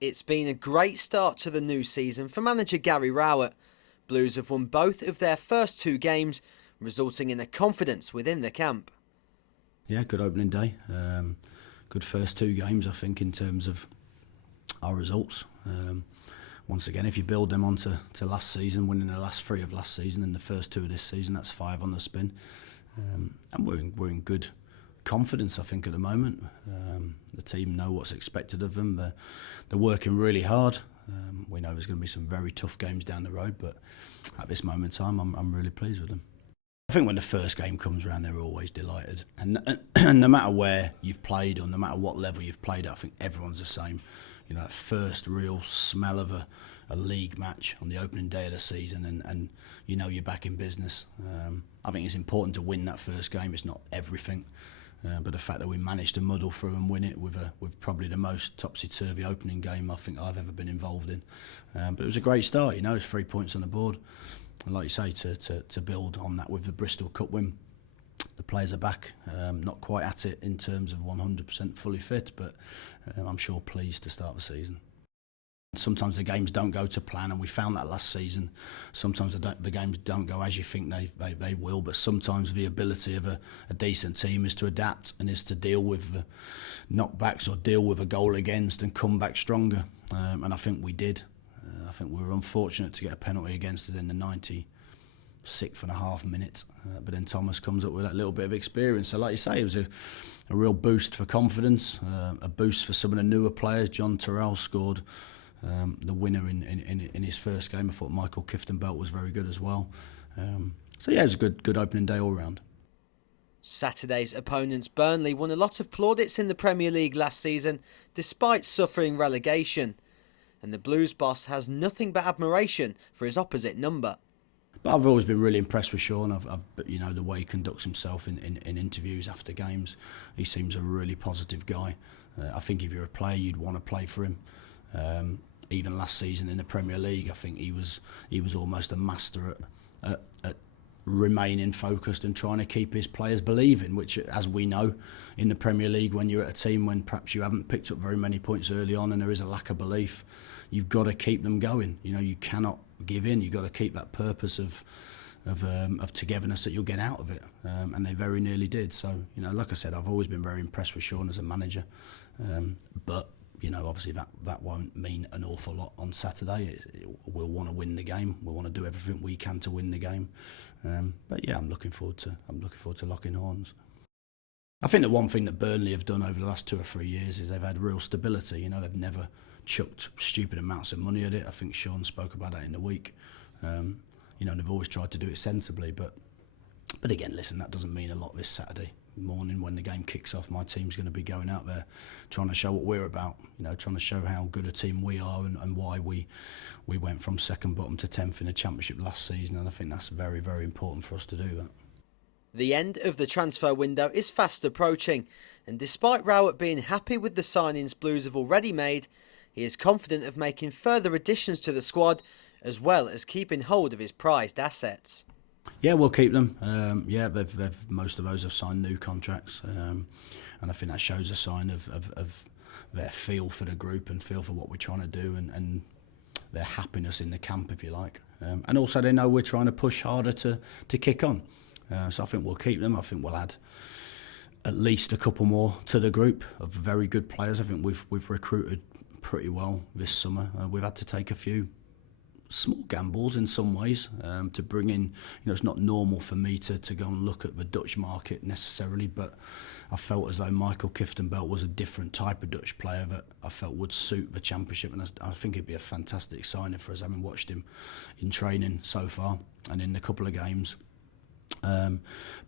It's been a great start to the new season for manager Gary Rowett. Blues have won both of their first two games, resulting in a confidence within the camp. Yeah, good opening day. Good first two games, I think, in terms of our results. Once again, if you build them onto last season, winning the last three of last season and the first two of this season, that's 5 on the spin. And we're in good confidence, I think, at the moment. The team know what's expected of them. They're working really hard. We know there's going to be some very tough games down the road, but at this moment in time, I'm really pleased with them. I think when the first game comes around, they're always delighted. And no matter where you've played or no matter what level you've played at, I think everyone's the same. You know, that first real smell of a league match on the opening day of the season and you know you're back in business. I think it's important to win that first game. It's not everything. But the fact that we managed to muddle through and win it with probably the most topsy-turvy opening game I think I've ever been involved in. But it was a great start, you know, it's 3 points on the board. And like you say, to build on that with the Bristol Cup win, the players are back, not quite at it in terms of 100% fully fit, but I'm sure pleased to start the season. Sometimes the games don't go to plan, and we found that last season. Sometimes the games don't go as you think they will, but sometimes the ability of a decent team is to adapt and is to deal with the knockbacks or deal with a goal against and come back stronger. And I think we did. I think we were unfortunate to get a penalty against us in the 96th and a half minute, but then Thomas comes up with that little bit of experience. So like you say, it was a real boost for confidence, a boost for some of the newer players. John Terrell scored the winner in his first game. I thought Michael Kifton-Belt was very good as well. So yeah, it was a good opening day all round. Saturday's opponents Burnley won a lot of plaudits in the Premier League last season, despite suffering relegation. And the Blues boss has nothing but admiration for his opposite number. But I've always been really impressed with Sean. You know, the way he conducts himself in interviews after games. He seems a really positive guy. I think if you're a player, you'd want to play for him. Even last season in the Premier League, I think he was almost a master at remaining focused and trying to keep his players believing, which, as we know, in the Premier League, when you're at a team when perhaps you haven't picked up very many points early on and there is a lack of belief, you've got to keep them going. You know, you cannot give in. You've got to keep that purpose of togetherness that you'll get out of it, and they very nearly did. So, you know, like I said, I've always been very impressed with Sean as a manager, but you know, obviously that won't mean an awful lot on Saturday. We'll want to win the game. We'll want to do everything we can to win the game. But yeah, I'm looking forward to locking horns. I think the one thing that Burnley have done over the last 2 or 3 years is they've had real stability. You know, they've never chucked stupid amounts of money at it. I think Sean spoke about that in the week. You know, they've always tried to do it sensibly. But again, listen, that doesn't mean a lot this Saturday morning when the game kicks off. My team's going to be going out there trying to show what we're about, you know, trying to show how good a team we are and why we went from second bottom to 10th in the Championship last season, and I think that's very, very important for us to do that. The end of the transfer window is fast approaching, and despite Rowett being happy with the signings Blues have already made, he is confident of making further additions to the squad as well as keeping hold of his prized assets. Yeah, we'll keep them. Yeah, they've most of those have signed new contracts, and I think that shows a sign of their feel for the group and feel for what we're trying to do and their happiness in the camp, if you like. And also they know we're trying to push harder to kick on. So I think we'll keep them. I think we'll add at least a couple more to the group of very good players. I think we've recruited pretty well this summer. We've had to take a few small gambles in some ways to bring in, you know, it's not normal for me to go and look at the Dutch market necessarily, but I felt as though Michael Kifton-Belt was a different type of Dutch player that I felt would suit the Championship, and I think it'd be a fantastic signing for us, having watched him in training so far and in a couple of games.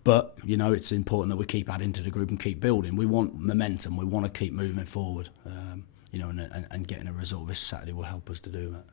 But you know, it's important that we keep adding to the group and keep building. We want momentum, we want to keep moving forward, you know, and getting a result this Saturday will help us to do that.